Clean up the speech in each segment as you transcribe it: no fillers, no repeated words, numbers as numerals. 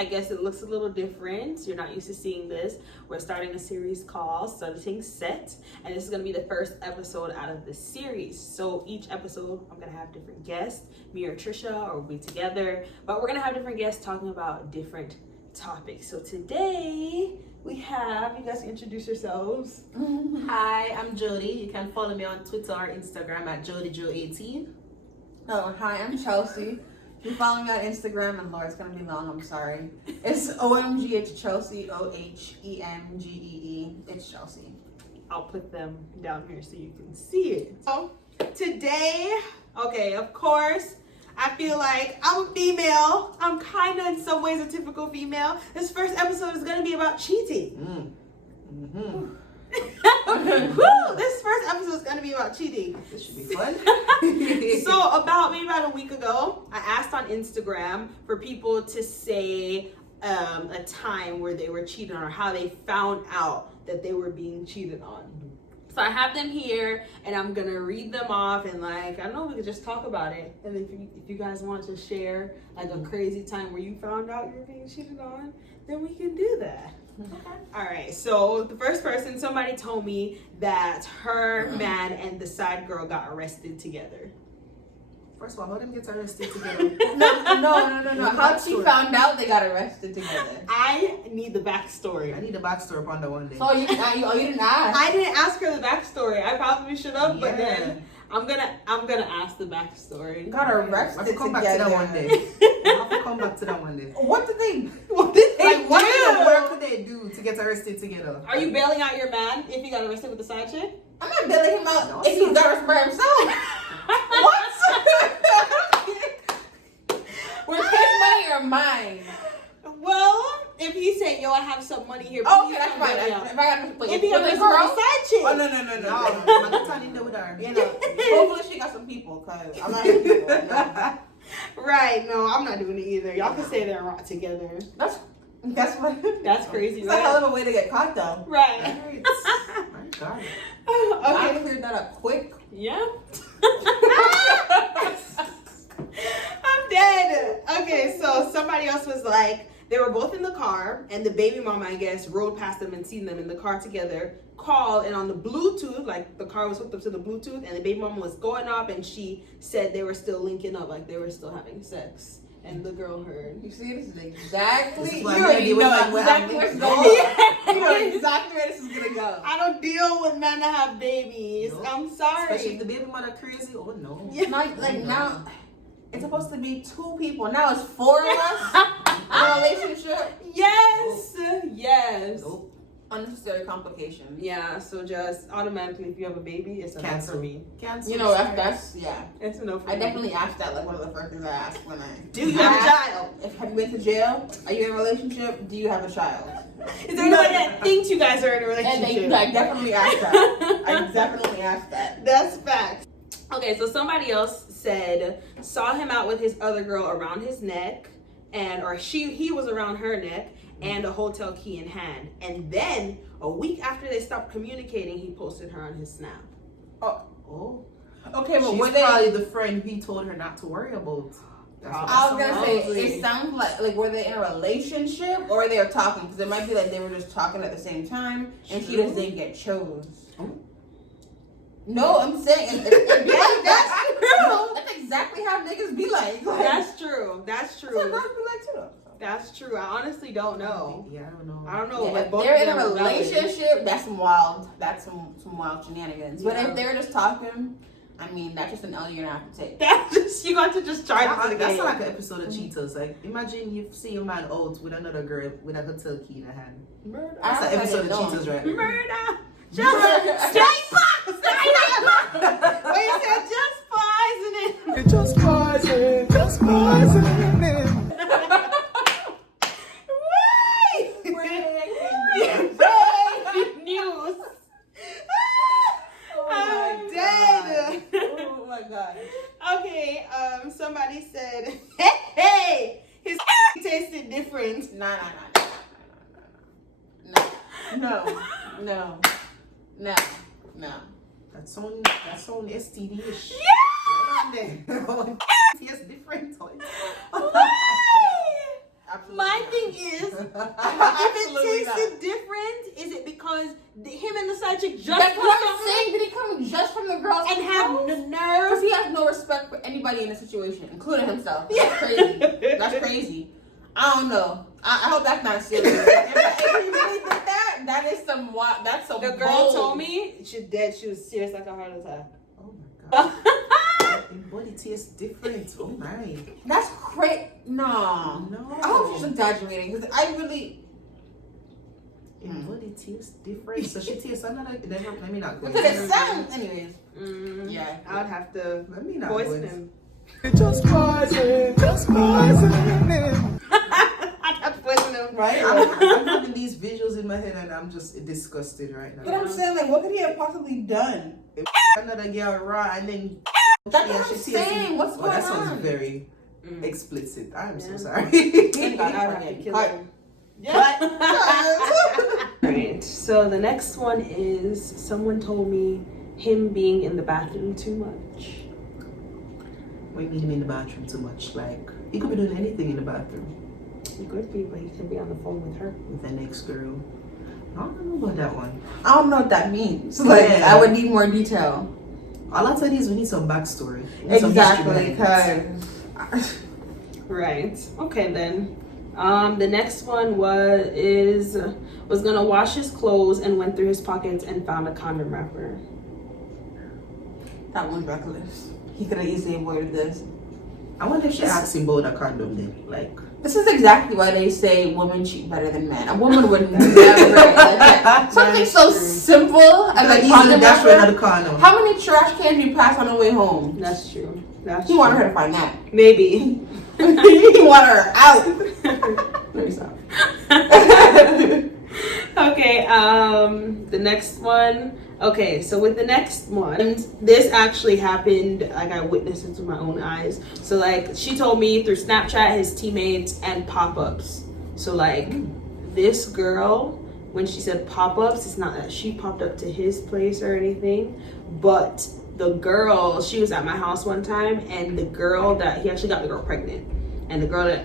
I guess it looks a little different. You're not used to seeing this. We're starting a series called Suh Di Ting Set, and this is going to be the first episode out of the series. So each episode, I'm going to have different guests. Me or Trisha, or we'll be together. But we're going to have different guests talking about different topics. So today, we have, you guys introduce yourselves. Hi, I'm Jody. You can follow me on Twitter or Instagram at JodyJo18. Oh, hi, I'm Chelsea. You follow me on Instagram, and Laura, it's gonna be long, I'm sorry. It's OMGH Chelsea, OHEMGEE. It's Chelsea. I'll put them down here so you can see it. So today, okay, of course, I feel like I'm a female. I'm kind of in some ways a typical female. This first episode is gonna be about cheating. Woo, this first episode is gonna be about cheating. This should be fun. So about a week ago, I asked on Instagram for people to say a time where they were cheated on or how they found out that they were being cheated on. So I have them here, and I'm gonna read them off, and like I don't know, we could just talk about it. And if you guys want to share like a crazy time where you found out you were being cheated on, then we can do that. Okay. All right. So the first person, somebody told me that her man and the side girl got arrested together. First of all, how them get arrested together? No. How she found out they got arrested together? I need the backstory. I need a backstory upon that one day. So you didn't ask? I didn't ask her the backstory. I probably should have, but then I'm gonna ask the backstory. Got arrested I'll come back to that one day. I'll come back to that one day. What did they do? What could they do to get arrested together? Are you bailing out your man if he got arrested with the side chick? I'm not bailing him out if he got arrested by himself. What? Was his money or mine? Well, if he said, "Yo, I have some money here," okay, that's fine. If he got arrested with the side chick, no. I'm not turning there with her. You know, hopefully she got some people, cause I'm not having people. No. Right? No, I'm not doing it either. Y'all can say they're rock together. That's crazy. It's right? a hell of a way to get caught, though. Right. My God. Okay. I cleared that up quick. Yeah. I'm dead. Okay, so somebody else was like, they were both in the car, and the baby mama, I guess, rode past them and seen them in the car together, called, and on the Bluetooth, like the car was hooked up to the Bluetooth, and the baby mama was going off, and she said they were still linking up, like they were still having sex. And the girl heard. You see, this is exactly. You already know exactly where it's going. You know exactly where this is gonna go. I don't deal with men that have babies. No. I'm sorry. Especially if the baby mother crazy. Oh no. Yeah. Now, it's supposed to be 2 people. Now it's 4 of us in a relationship. Yes. Yes. Nope. Unnecessary complication. Yeah. So just automatically, if you have a baby, it's a no for me. Cancel. You know, that's yeah. It's a no for me. I definitely asked that. Like one of the first things I asked when I. Do you have a child? Have you been to jail? Are you in a relationship? Do you have a child? Is there anybody that thinks you guys are in a relationship? And I definitely asked that. I definitely asked that. That's facts. Okay, so somebody else saw him out with his other girl around his neck, or he was around her neck, and a hotel key in hand. And then a week after they stopped communicating, he posted her on his Snap. Oh. Okay, but She's were they probably the friend he told her not to worry about. I was gonna say, it sounds like were they in a relationship or they were talking? Because it might be like they were just talking at the same time, and she just didn't get chose. Oh. No, I'm saying that's true. That's exactly how niggas be like. That's true. That's what girls be like too. That's true. I honestly don't know. Yeah, I don't know. I don't know. Yeah, Like if both they're of in a them are valid. relationship, that's some wild shenanigans. But Yeah. if they're just talking, I mean, that's just an L you're gonna have to take. That's just, you got to just charge it to the That's game. like an episode of Cheaters. Like, imagine you see a man out with another girl with a hotel key in her hand. Murder. That's an episode of Cheaters, right? Murder. Stay Wait, you said just poisoning. Just poison, just poisoning. Breaking news. I'm dead. Oh my god. Okay, somebody said, hey, his tasted different. No. That's on STD-ish. Yeah! Yes, different. Why? Absolutely My not. thing is, if it Absolutely tasted different, is it because him and the side chick just That's put what I'm something saying. Did he come just from the girls and have the because nerve? he has no respect for anybody in the situation, including himself. That's crazy. That's crazy. I don't know. I hope that's not serious. If he really did that, that is some. That's some. The girl bold. told me she's dead. She was serious like a heart attack. Oh my god. Your body tastes different. Oh my. That's crazy. No. No. I hope she's exaggerating because I really. Your body tastes different. So she tastes another. Let me not go. Because it sounds. Anyways. Yeah, I would have to Let me not poison go. him. Just poison, just poison. I'd have to poison him. Right? I'm having these visuals in my head and I'm just disgusted right But now. I'm saying, like, what could he have possibly done? Another girl raw and then That's yeah, what I'm she tastes saying. What's Oh, going that on? sounds very explicit. I'm so Yeah. sorry. Thank God, I'd have to forget. kill Cut. him. Yeah. Right. So the next one is someone told me him being in the bathroom too much. We need him in the bathroom too much. Like, he could be doing anything in the bathroom He could be, but he could be on the phone with her. with the next girl. I don't know about that one. I don't know what that means. Like, Yeah. I would need more detail. All I tell you is we need some backstory. We need some history Exactly, behind it. because Right. Okay then. The next one was gonna wash his clothes and went through his pockets and found a condom wrapper. that one's reckless. He could have easily avoided this. I wonder if she asked him about a condom then. Like, This is exactly why they say women cheat better than men. A woman would never like, something so simple as a condom that's wrapper. another condom. How many trash cans do you pass on the way home? That's true. That's He true. wanted her to find that. Maybe. He wanted her out. Let me stop. Okay, the next one. Okay, so with the next one, this actually happened, like I witnessed it with my own eyes. So like she told me through Snapchat, his teammates and pop-ups. So like this girl, when she said pop-ups, it's not that she popped up to his place or anything, but the girl, she was at my house one time and the girl that, he actually got the girl pregnant. And the girl that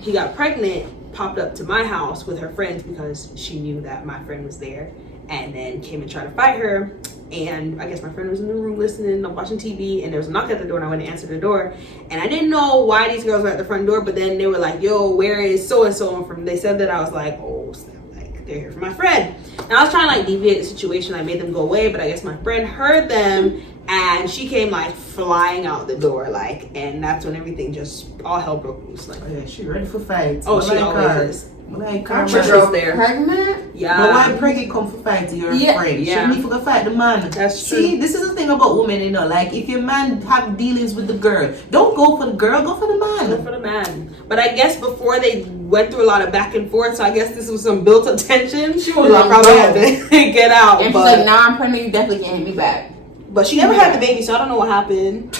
he got pregnant popped up to my house with her friends because she knew that my friend was there, and then came and tried to fight her. And I guess my friend was in the room listening, I'm watching TV, and there was a knock at the door and I went to answer the door. And I didn't know why these girls were at the front door, but then they were like, yo, where is so-and-so from? They said that. I was like, oh snap, like they're here for my friend. And I was trying to like deviate the situation. I made them go away, but I guess my friend heard them and she came like flying out the door, like, and that's when everything just, all hell broke loose. Like, Oh, yeah, she ready for fights. oh, she like always her. is. Like her. Trisha's Girl there. pregnant? Yeah. But why pregnant come for fight to your friend? Yeah. Shouldn't he for fight the man? That's true. See, this is the thing about women, you know. Like, if your man have dealings with the girl, don't go for the girl, go for the Go man. for the man. But I guess before they went through a lot of back and forth, so I guess this was some built up tension. She was I like, probably no. had to get out. And she's but, like, nah, I'm pregnant, you definitely can't hit me back. but she never had the baby, so I don't know what happened.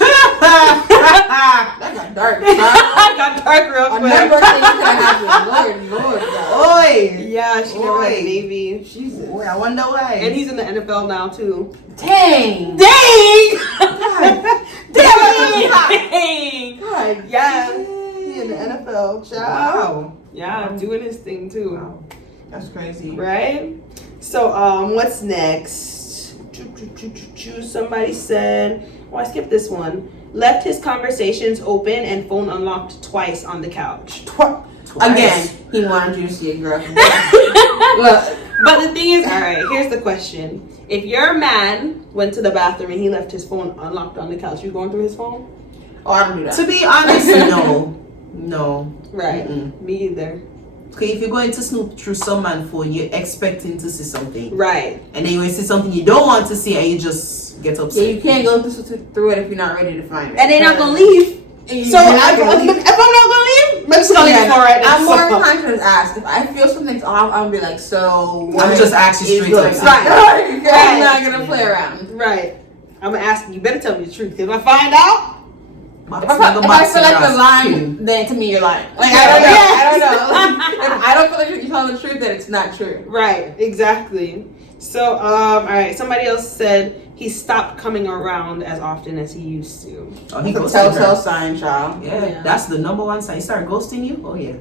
That got dark. I got dark real A quick. number of things could have happened. Lord, God. Oi! Yeah, she never had a Oi. baby. Jesus. Boy, I wonder why. And he's in the NFL now too. Dang. Dang! Dang. Dang! God. Yeah, he in the NFL. Shout out. Wow. Yeah, doing his thing too. Wow. That's crazy. Right? So, what's next? Somebody said, oh, I skipped this one. Left his conversations open and phone unlocked twice on the couch. Twice. Again, he wanted you to see a girl. Look. But the thing is, all right, here's the question. If your man went to the bathroom and he left his phone unlocked on the couch, you going through his phone? Oh, I don't do that. To be honest, no. No. Right. Mm-mm. Me either. Okay, if you're going to snoop through some man's phone, you're expecting to see something. Right. And then you see something you don't want to see and you just get upset. Yeah, you can't go through it if you're not ready to find it. And they're not going to leave. So, if I'm not going to leave, I'm just going to leave the phone right now. I'm more inclined to just ask. If I feel something's off, I'm going to be like, so what I'm just asking is straight going up. on? Right. I'm not going to play around. Right. I'm going to ask you, you better tell me the truth. Because if I find out, If I feel like you're lying, then to me you're lying. Like, I don't know. I don't know. If I don't feel like you're telling the truth, then it's not true. right, exactly. So, all right, somebody else said he stopped coming around as often as he used to. Oh, he It's a ghosted telltale her. sign, child. Yeah, Yeah. that's the number one sign. He start ghosting you? Oh, yeah.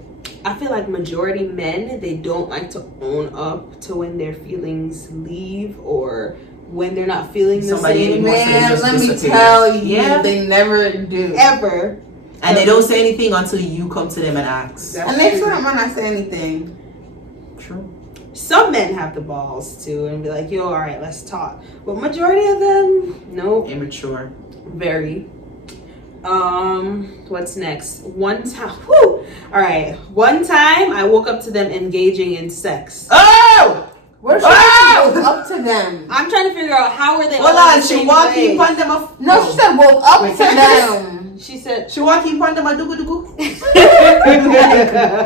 I feel like majority men, they don't like to own up to when their feelings leave or when they're not feeling the Somebody same. anymore. Man, let me disappear. tell you, Yeah. they never do. Ever. And they don't say anything until you come to them and ask. That's And they true. still might not say anything. True. Some men have the balls to and be like, yo, all right, let's talk. But majority of them, no. Immature. Very. What's next? One time. Whew. All right. One time I woke up to them engaging in sex. Oh! Where's she woke up to them? I'm trying to figure out how were they Hold all on, in the she same walking place? on them a... No, she said woke up Wait, to can I them. She said, She walking on them a dugu.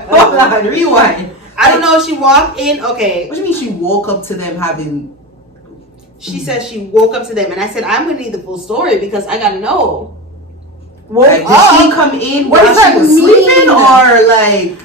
Hold on, rewind. I don't know. She walked in. Okay. What do you mean she woke up to them having... She said she woke up to them, and I said, I'm gonna need the full story because I gotta know. Woke Like, did up? she come in What while does she that was mean? sleeping or like...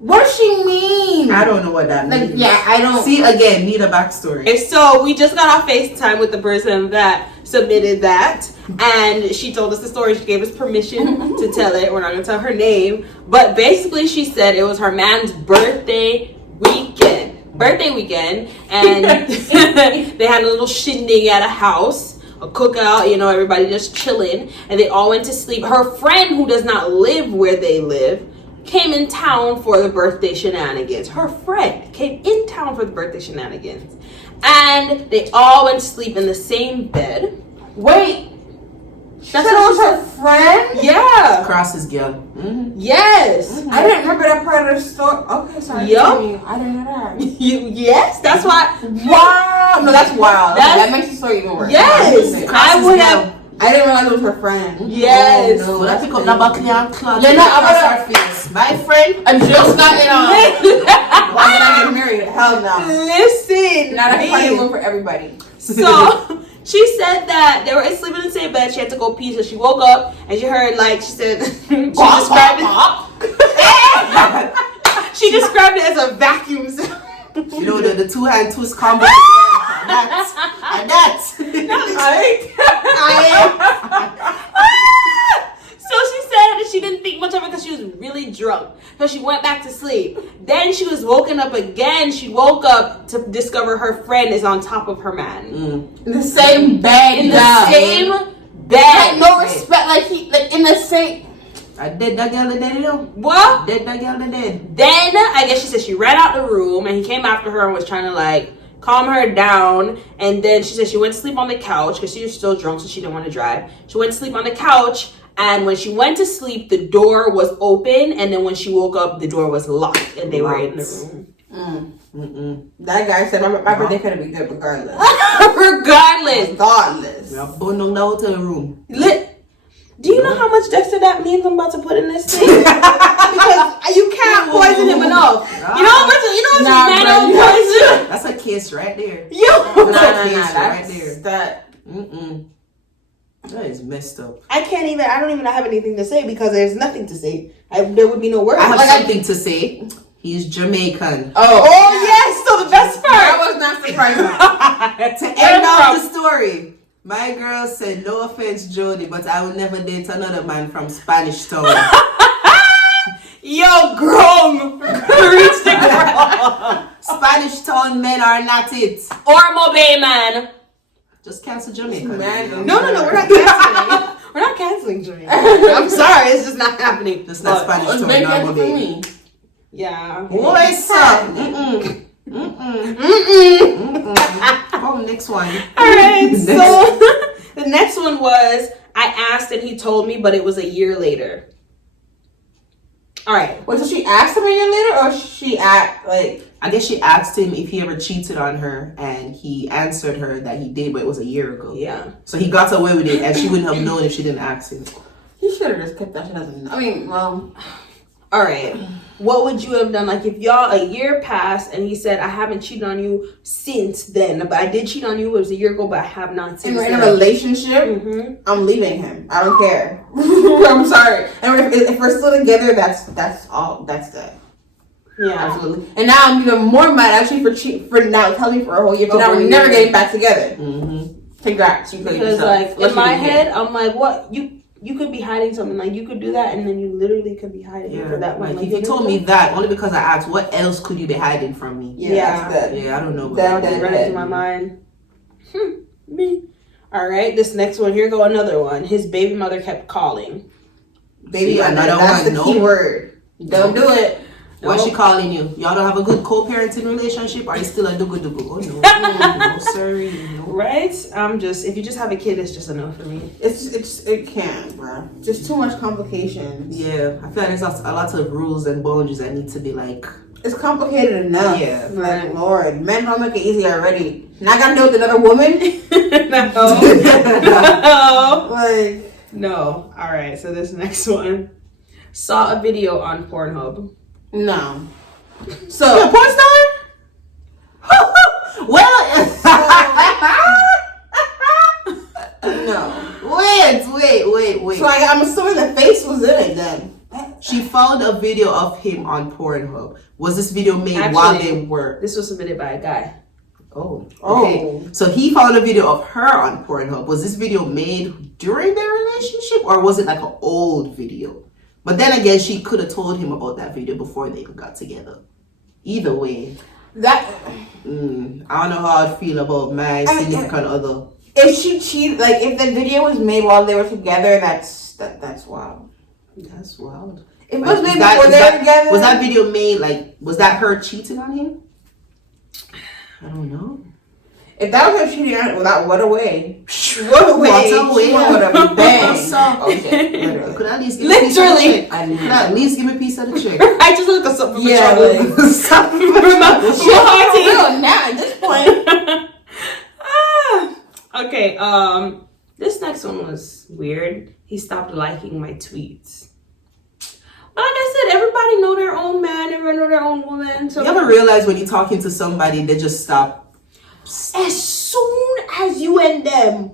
What does she mean? I don't know what that Like, means. yeah, I don't. See, again, need a backstory. And so we just got off FaceTime with the person that submitted that, and she told us the story. She gave us permission to tell it. We're not gonna tell her name, but basically she said it was her man's birthday weekend, and they had a little shindig at a house, a cookout, you know, everybody just chilling, and they all went to sleep. Her friend, who does not live where they live, came in town for the birthday shenanigans. Her friend came in town for the birthday shenanigans. And they all went to sleep in the same bed. Wait. That's That's what what was she her friend? Yeah. Crosses girl. Mm-hmm. Yes. I didn't remember that part of the story. Okay, sorry. Yup. I didn't know that. Yes. That's why. Wow. No, that's wild. That's- That makes the story even worse. Yes. I Crosses would girl. have. I didn't realize it was her friend. Yes. Oh, no, Well, I that's pick up the buckle and cloth. Yeah, no, I'm across gonna- her face. My friend. I'm just not in on. Why did I get married? Hell no. Listen. Not a party babe. room for everybody. So she said that they were sleeping in the same bed. She had to go pee, so she woke up and she heard, like, she said, she described it. She described it as a vacuum sound. You know, the two hand twist combo. And that. So she said that she didn't think much of it because she was really drunk. So she went back to sleep. Then she was woken up again. She woke up to discover her friend is on top of her man. In the same bed. In the yeah. same Like, bed. no respect. Like in the same. I did that girl the dead, you know? What? Did that girl the dead. Then I guess she said she ran out the room and he came after her and was trying to like calm her down. And then she said she went to sleep on the couch because she was still drunk, so she didn't want to drive. She went to sleep on the couch, and when she went to sleep, the door was open, and then when she woke up, the door was locked, and they were in the room. That guy said my birthday could have been good regardless. Regardless. Regardless. We are burned down the hotel room. Do you know how much Dexter that means I'm about to put in this thing? Because you can't poison him enough. You know how much Nah, bro, poison? That's a case right there. Yo. That's That's right there. that. That is messed up. I don't even have anything to say because there's nothing to say. There would be no words. I have Like, something to say. He's Jamaican. Oh yes, so the best part. I was not surprised. To end off the story, my girl said, no offense, Jody, but I will never date another man from Spanish Town. Yo, grown. Reach the girl. Spanish Town men are not it. Or Mobay man. Just cancel Jamaica. Man, No, we're not canceling. We're not canceling Jamaica. I'm sorry, it's just not happening. Just not Spanish It's Town, big not for Mobay. me. Yeah. What's up? Oh, next one. All right, so the next one was I asked and he told me, but it was a year later. All right. Wait, so she asked him a year later, or she asked like? I guess she asked him if he ever cheated on her, and he answered her that he did, but it was a year ago. Yeah. So he got away with it, and she wouldn't have known if she didn't ask him. He should have just kept that shit as a. I mean, well. All right. What would you have done? Like if y'all a year passed and he said, I haven't cheated on you since then, but I did cheat on you. It was a year ago, but I have not since And we're in then. a relationship. Mm-hmm. I'm leaving him. I don't care. I'm sorry. And if we're still together, that's all. That's that. Yeah. Absolutely. And now I'm even more mad actually for now telling me for a whole year. But now Over we're a never year. getting back together. Mm-hmm. Congrats, you played Because yourself. like in my head, I'm like, what you you could be hiding something. Like, you could do that, and then you literally could be hiding it for that one. Like, if you told me that, only because I asked, what else could you be hiding from me? Yeah. Yeah, I don't know. That ran into my mind. Me. All right, this next one. Here go another one. His baby mother kept calling. Baby, another that's one. the key word. Don't do it. What's she calling you? Y'all don't have a good co-parenting relationship? Or are you still a dugu-dugu? Oh, no. No, sorry. No. Right? If you just have a kid, it's just enough for me. It can't, bro. Just too much complications. Yeah, I feel like there's a lot of rules and boundaries that need to be like... It's complicated enough. Yeah. Like, Lord, men don't make it easy already. Now I gotta deal with another woman? No. Like... No. All right, so this next one. Saw a video on Pornhub. No. So... You're a porn star? Well... No. Wait. So I'm assuming the face was in it then. She found a video of him on Pornhub. Was this video made Actually, while they were... This was submitted by a guy. Oh, okay. So he found a video of her on Pornhub. Was this video made during their relationship, or was it like an old video? But then again, she could have told him about that video before they got together. Either way, That... I don't know how I'd feel about my significant other. If she cheated, like if the video was made while they were together, that's wild. That's wild. If it was made before they were together, was that video made like? Was that her cheating on him? I don't know. If that was her cheating on, well, that what a way. What a way! She would have bang. Okay, literally. Could at least give Literally. me a piece of the chick. Could at least give me a piece of the chick. I just looked us up from Yeah, the now at this point. Okay, this next one was weird. He stopped liking my tweets. But like I said, everybody know their own man, everybody know their own woman. So you ever realize when you're talking to somebody, they just stop? As soon as you and them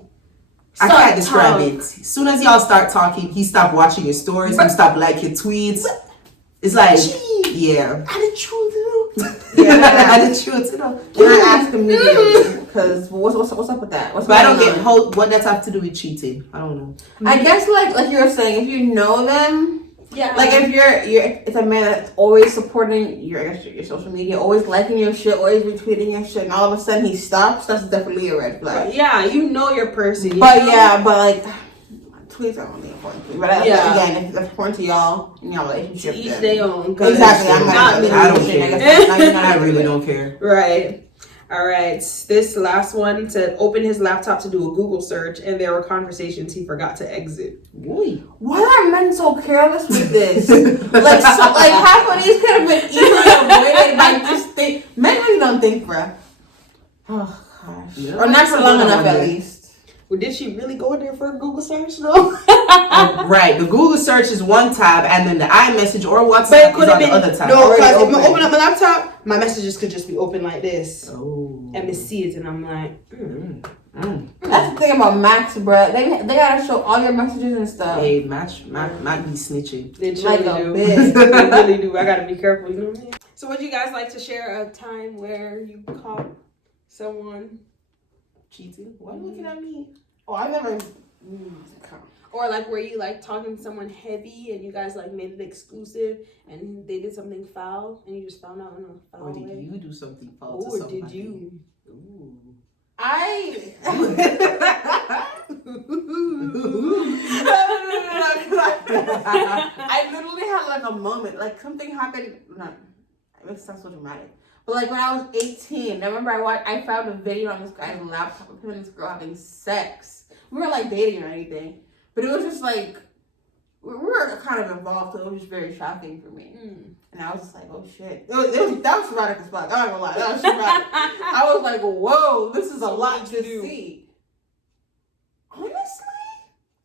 I can't describe it. As soon as y'all start talking, he stopped watching your stories, he stopped liking your tweets. It's like, yeah. I the truth, I the truth, you know. When I asked immediately, because what's up with that? But I don't get what that have to do with cheating. I don't know. I guess like you were saying, if you know them, yeah. like if you're it's a man that's always supporting your social media, always liking your shit, always retweeting your shit, and all of a sudden he stops, that's definitely a red flag. Yeah, you know your person. But like tweets are only important to me. But again, if that's important to y'all in your relationship, each their own. Exactly. I don't care. I really don't care. Right. All right. This last one said open his laptop to do a Google search, and there were conversations he forgot to exit. Boy. Why are men so careless with this? like half of these could have been easily avoided by just think. Men really don't think, bruh. Oh gosh. Yeah. Or not for long enough, at least. Well, did she really go in there for a Google search though? Right. The Google search is one tab, and then the iMessage or WhatsApp But it could is have on been the other tab. no, because if I open up my laptop, my messages could just be open like this. Oh. And see it, and I'm like, That's the thing about Max, bruh. They gotta show all your messages and stuff. Hey, Mac be snitching. They Like truly a do. bitch. They really do. I gotta be careful, you know what I mean? So would you guys like to share a time where you caught someone Cheating? Why are you looking at me? Oh, I never. or like where you like talking to someone heavy and you guys like made it exclusive and they did something foul and you just found out in a foul Or did way? you do something foul to Or somebody? did you? Ooh. I literally had like a moment, like something happened. No, it sounds so dramatic. But like when I was 18, I remember I found a video on this guy's laptop of him and this girl having sex. We weren't like dating or anything, but it was just like we were kind of involved, so it was just very shocking for me. And I was just like, oh shit, that was traumatic as fuck. I'm not gonna lie, that was traumatic. I was like, whoa, this is a lot to see. Honestly,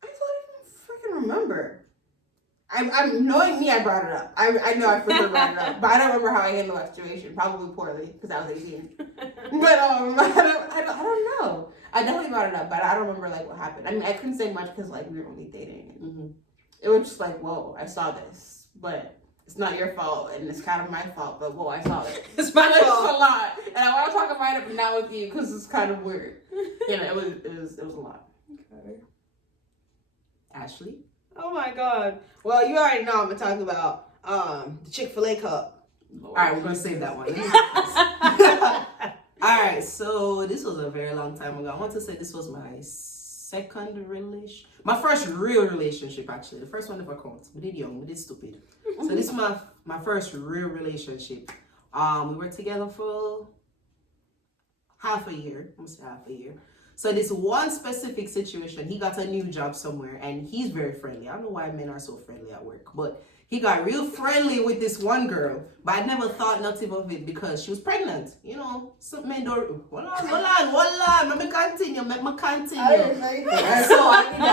I don't even freaking remember. I'm knowing me, I brought it up. I know I freaking brought it up, but I don't remember how I handled that situation. Probably poorly because I was 18. But I don't know. I definitely brought it up, but I don't remember like what happened. I mean, I couldn't say much because like we were only dating. And it was just like, whoa, I saw this, but it's not your fault, and it's kind of my fault. But whoa, I saw it. It's my It's fault. a lot, and I want to talk about it, but not with you because it's kind of weird. You know, it was a lot. Okay. Ashlee? Oh my god. Well, you already know I'm gonna talk about the Chick-fil-A cup. All right, we're gonna save that one. All right, so this was a very long time ago. I want to say this was my second relation, my first real relationship actually. The first one never counts. We did young, we did stupid. So this is my first real relationship. We were together for half a year. I'm gonna say half a year. So this one specific situation, he got a new job somewhere and he's very friendly. I don't know why men are so friendly at work, but he got real friendly with this one girl. But I never thought nothing of it because she was pregnant. You know, some men don't. Hold on. Let me continue. So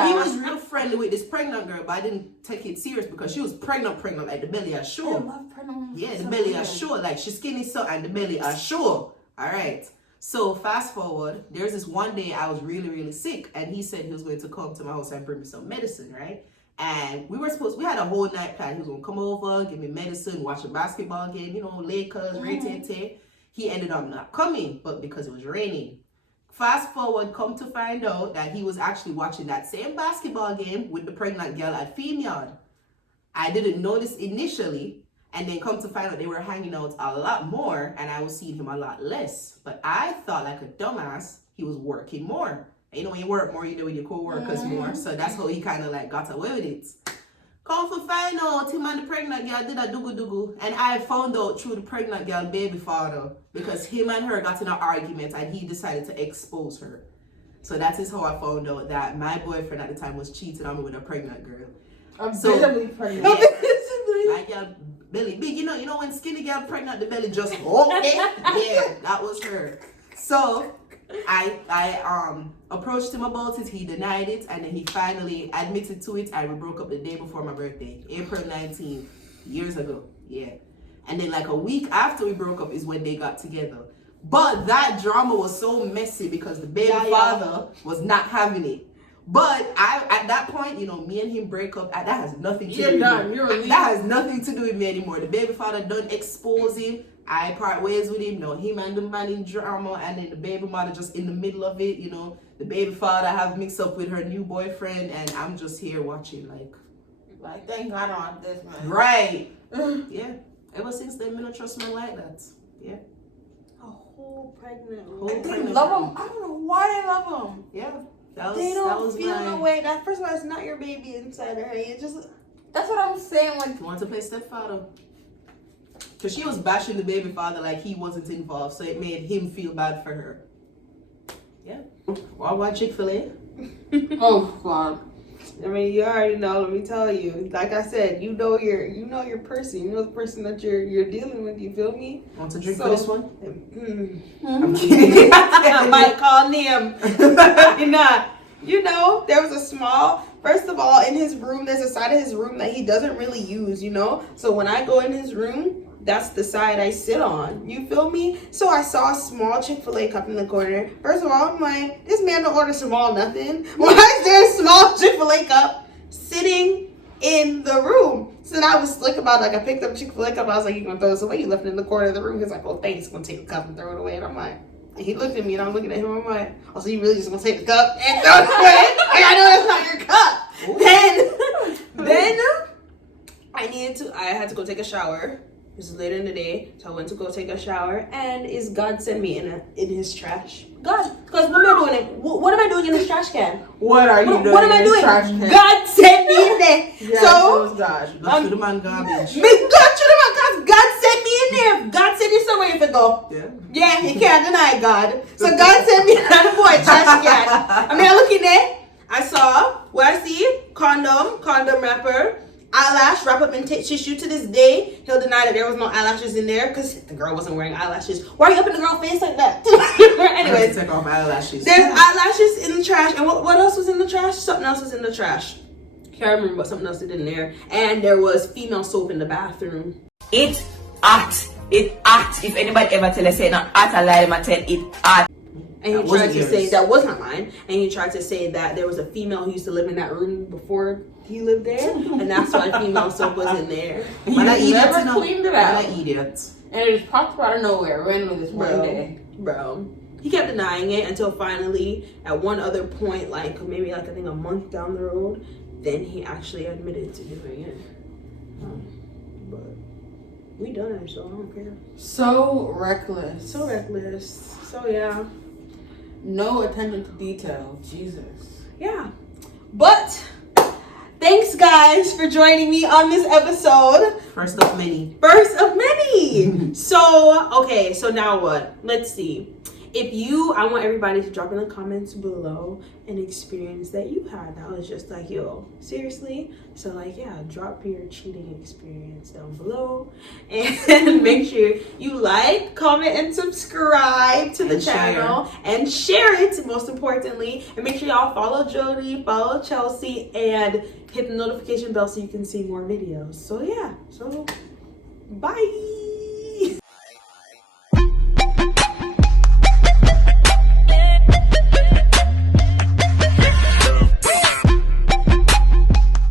he was real friendly with this pregnant girl, but I didn't take it serious because she was pregnant, like the belly are sure. I love pregnant. Yeah, the belly are sure. Like she's skinny so and the belly are sure. All right. So fast forward, there's this one day I was really, really sick, and he said he was going to come to my house and bring me some medicine, right? And we had a whole night plan. He was gonna come over, give me medicine, watch a basketball game, you know, Lakers, Ray-Tay. He ended up not coming, but because it was raining. Fast forward, come to find out that he was actually watching that same basketball game with the pregnant girl at Theme Yard. I didn't notice initially. And then come to find out they were hanging out a lot more and I was seeing him a lot less. But I thought like a dumbass, he was working more. And you know, when you work more, you do with your co-workers more. So that's how he kind of like got away with it. Come to find out, him and the pregnant girl did a dugu. And I found out through the pregnant girl baby father because him and her got in an argument and he decided to expose her. So that is how I found out that my boyfriend at the time was cheating on me with a pregnant girl. I'm So- visibly pregnant. Like your belly big, you know when skinny girl pregnant, the belly just okay. Yeah, that was her. So I approached him about it. He denied it, and then he finally admitted to it. And we broke up the day before my birthday, April 19th, years ago. Yeah, and then like a week after we broke up is when they got together. But that drama was so messy because the baby father was not having it. But at that point, you know, me and him break up. That has nothing to do with me. That has nothing to do with me anymore. The baby father done expose him. I part ways with him. You know, him and the man in drama, and then the baby mother just in the middle of it. You know, the baby father have mixed up with her new boyfriend, and I'm just here watching Like, thank God I want this, man. right. Yeah. Ever since then, I don't trust man like that. Yeah. A whole pregnant They love him. I don't know why they love him. Yeah. They don't feel no way. That first of all, it's not your baby inside her. You just That's what I'm saying. Like, You want to play stepfather? Because she was bashing the baby father like he wasn't involved, so it made him feel bad for her. Yeah. What Chick-fil-A? oh God. I mean, you already know. Let me tell you. Like I said, you know your person. You know the person that you're dealing with. You feel me? Want to drink for this one? I'm kidding. I might call Liam. You're not. You know, there was a small. First of all, in his room, there's a side of his room that he doesn't really use. You know, so when I go in his room, that's the side I sit on. You feel me? So I saw a small Chick-fil-A cup in the corner. First of all, I'm like, this man don't order small nothing. Why is there a small Chick-fil-A cup sitting in the room? So then I was like I picked up Chick-fil-A cup. I was like, you gonna throw this away? You left it in the corner of the room. He's like, well, thanks. I'm gonna take the cup and throw it away. And I'm like, and he looked at me and I'm looking at him. I'm like, oh, so you really just gonna take the cup and throw it away? Like, I know that's not your cup. Then I had to go take a shower. This is later in the day, so I went to go take a shower, and is God sent me in his trash? God, because what am I doing? What am I doing in his trash can? What are you doing? What am I doing? Trash can? God sent me in there. Yeah, so it was God. Go to the man garbage. God sent me in there. God sent you somewhere you to go. Yeah. Yeah, you can't deny God. So God sent me in the boy trash can. I mean, I look in there. I saw condom wrapper. Eyelash wrap up in tissue. To this day, he'll deny that there was no eyelashes in there because the girl wasn't wearing eyelashes. Why are you up in the girl's face like that? Anyways, take off eyelashes. there's eyelashes in the trash. And what else was in the trash? Something else was in the trash. Can't remember what something else did in there. And there was female soap in the bathroom. It hot. It hot. If anybody ever tell us say not hot, I lie them and tell it hot. And he tried to say that was not mine. And he tried to say that there was a female who used to live in that room before he lived there, and that's why female soap was in there. Man, I eat never it. cleaned it out. I eat it. And it just popped out of nowhere randomly this one day. Bro. He kept denying it until finally, at one other point, like maybe like I think a month down the road, then he actually admitted to doing it. But we done it, so I don't care. So reckless. So reckless. So yeah. No attention to detail. Jesus. Yeah. But thanks guys for joining me on this episode. First of many. First of many. So, okay, so now what? Let's see. I want everybody to drop in the comments below an experience that you had that was just like, yo, seriously? So like, yeah, drop your cheating experience down below and make sure you like, comment, and subscribe to the channel and share it, most importantly. And make sure y'all follow Jody, follow Chelsea, and hit the notification bell so you can see more videos. So yeah, so bye.